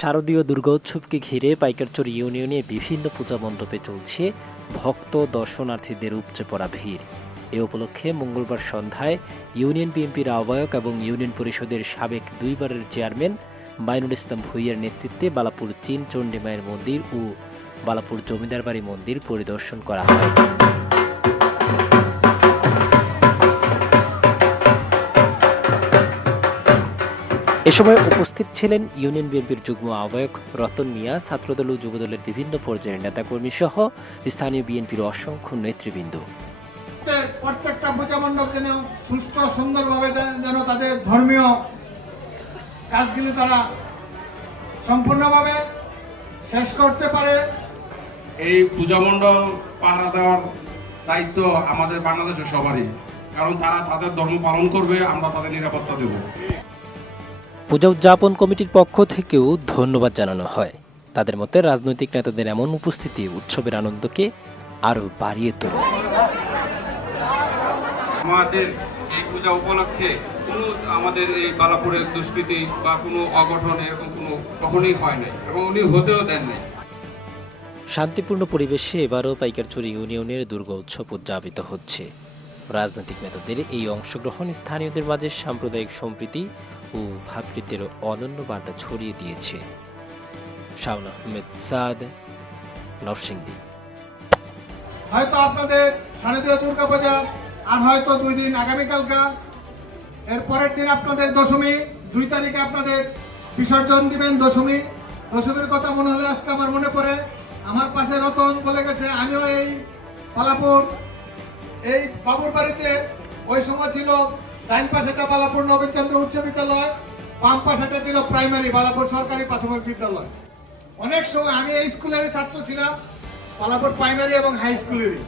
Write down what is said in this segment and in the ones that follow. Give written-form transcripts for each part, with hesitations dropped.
শারদীয় দুর্গোৎসবকে ঘিরে পাইকারচর ইউনিয়নে বিভিন্ন পূজা মণ্ডপে চলছে ভক্ত দর্শনার্থীদের উপচে পড়া ভিড়। এ উপলক্ষে মঙ্গলবার সন্ধ্যায় ইউনিয়ন বিএনপির আহ্বায়ক এবং ইউনিয়ন পরিষদের সাবেক দুইবারের চেয়ারম্যান মাইনুল ইসলাম ভূঁইয়ার নেতৃত্বে বালাপুর চীন চণ্ডী মায়ের মন্দির ও বালাপুর জমিদার বাড়ি মন্দির পরিদর্শন করা হয়। এ সময় উপস্থিত ছিলেন ইউনিয়ন বিএনপির যুগ্ম আহ্বায়ক রতন মিয়া, ছাত্রদল ও যুবদলের বিভিন্ন পর্যায়ের নেতাকর্মী সহ স্থানীয় বিএনপির অসংখ্য নেতৃবৃন্দ। প্রত্যেকটা পূজা মণ্ডপ যেন সুষ্ঠু সুন্দরভাবে যেন তাদের ধর্মীয় কাজগুলি তারা সম্পূর্ণভাবে শেষ করতে পারে। এই পূজা মণ্ডল পাহারা দেওয়ার দায়িত্ব আমাদের বাংলাদেশের সবারই, কারণ তারা তাদের ধর্ম পালন করবে, আমরা তাদের নিরাপত্তা দেব। পূজা উদযাপন কমিটির পক্ষ থেকেও ধন্যবাদ জানানো হয়। তাদের মতে রাজনৈতিক নেতাদের এমন উপস্থিতি উৎসবের আনন্দকে আরো বাড়িয়ে তোলে। আমাদের এই পূজা উপলক্ষে কোনো আমাদের এই বালাপুরের দুষ্কৃতি বা কোনো অঘটন এরকম কোনো কখনোই হয় নাই এবং উনি হতেও দেন নাই। শান্তিপূর্ণ পরিবেশে এবারও পাইকারচর ইউনিয়নের দুর্গোৎসব উদযাপিত হচ্ছে। রাজনৈতিক নেতাদের এই অংশগ্রহণ স্থানীয়দের মাঝে সাম্প্রদায়িক সম্প্রীতি ও ভ্রাতৃত্বের অনন্য বার্তা ছড়িয়ে দিয়েছে। শাওন আহমেদ সাদ, নরসিংদী। হয়তো আপনাদের শারদীয় দুর্গাপূজা আর হয়তো 2 দিন, আগামীকালকা এর পরের দিন আপনাদের দশমী, 2 তারিখে আপনাদের বিসর্জন দিবেন। দশমীর কথা মনে হলে আজকে আমার মনে পড়ে, আমার পাশে রতন বলে গেছে, আমিও এই বালাপুর এই বাবুর বাড়িতে ওই সময় ছিল ডাইন পাশেটা বালাপুর নবীনচন্দ্র উচ্চ বিদ্যালয়, বাম পাশেটা ছিল প্রাইমারি বালাপুর সরকারি প্রাথমিক বিদ্যালয়। অনেক সময় আমি এই স্কুলের ছাত্র ছিলাম, বালাপুর প্রাইমারি এবং হাই স্কুলেরই।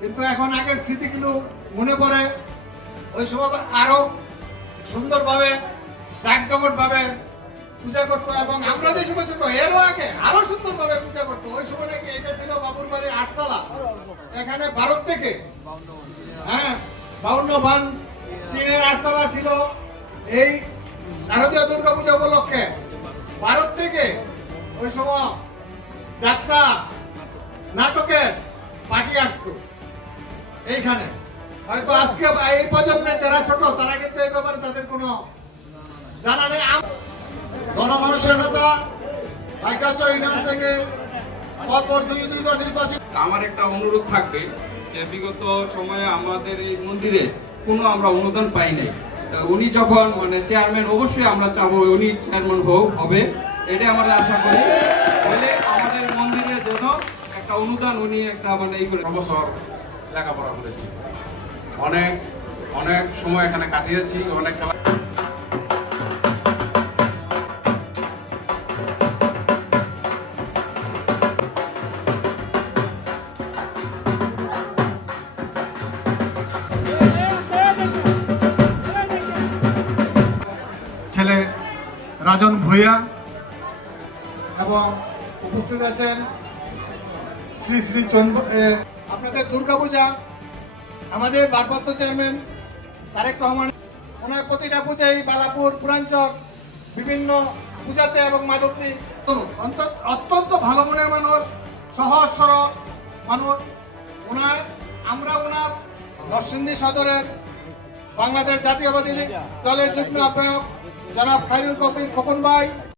কিন্তু এখন আগের স্মৃতিগুলো মনে পড়ে। ওই সময় আরো সুন্দরভাবে জাঁকজমকভাবে পূজা করতো এবং আমরা যে সময় ছোট এরও আগে আরো সুন্দরভাবে পূজা করতো। ওই সময় নাকি এটা ছিল বাবুর বাড়ির আটচালা, এখানে ভারত থেকে 52 ভান টিনের আটচালা ছিল। এই শারদীয় দুর্গাপূজা উপলক্ষে ভারত থেকে ওই সময় যাত্রা নাটকের পার্টি আসতো এইখানে। হয়তো আজকে এই প্রজন্মের যারা ছোট তারা কিন্তু এই ব্যাপারে তাদের কোনো জানা নেই। গণমানুষের নেতা পাইকারচর ইউনিয়ন থেকে পরপর দুইবার নির্বাচিত। আমার একটা অনুরোধ থাকবে যে বিগত সময়ে আমাদের এই মন্দিরে কোনো আমরা অনুদান পাই নাই। উনি যখন চেয়ারম্যান, অবশ্যই আমরা চাবো উনি চেয়ারম্যান হবে, এটাই আমরা আশা করি। বলে আমাদের মন্দিরে যেন একটা অনুদান উনি একটা এই করে। বছর লেখাপড়া করেছি, অনেক সময় এখানে কাটিয়েছি, অনেক খেলা। ছেলে রাজন ভূঁইয়া এবং উপস্থিত আছেন শ্রী শ্রী আপনাদের দুর্গাপূজা আমাদের ভারপ্রাপ্ত চেয়ারম্যান তারেক রহমান, ওনার প্রতিটা পূজায় বালাপুর পুরাঞ্চল বিভিন্ন পূজাতে এবং মাধবদী অত্যন্ত ভালো মনের মানুষ, সহজ সরল মানুষ। আমরা ওনার নরসিংদী সদরের বাংলাদেশ জাতীয়বাদী দলের যুগ্ম আহ্বায়ক জনাব খায়রুল কবির খোকন ভাই,